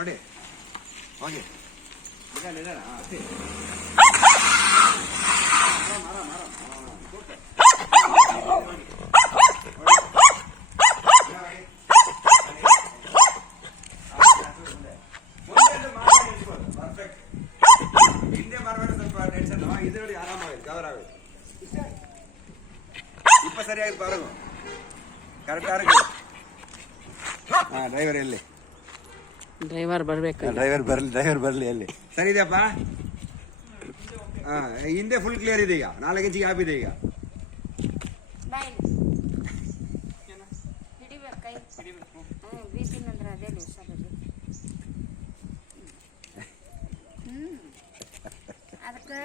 ನೋಡಿ ಹೋಗಿ ಪರ್ಫೆಕ್ಟ್. ಹಿಂದೆ ಮಾಡಬೇಡ, ಸ್ವಲ್ಪ ಟೆನ್ಷನ್. ಇದು ನೋಡಿ ಆರಾಮಾಗಿ ಕವರ್ ಆಗುತ್ತೆ. ಇಪ್ಪ ಸರಿಯಾಗಿ ಬರೋದು ಕರೆಕ್ಟ್ ಆಗಿ. ಹಾಂ, ಡ್ರೈವರ್ ಎಲ್ಲಿ? ಡ್ರೈವರ್ ಬರ್ಬೇಕು. ಡ್ರೈವರ್ ಬರಲಿ ಎಲ್ಲಿ? ಸರಿ ಇದೆಯಪ್ಪ. ಹಾಂ, ಹಿಂದೆ ಫುಲ್ ಕ್ಲಿಯರ್ ಇದೆ. ಈಗ 4 ಇಂಚಿಗೆ ಗ್ಯಾಪ್ ಇದೆ. ಈಗ ಅದಕ್ಕೆ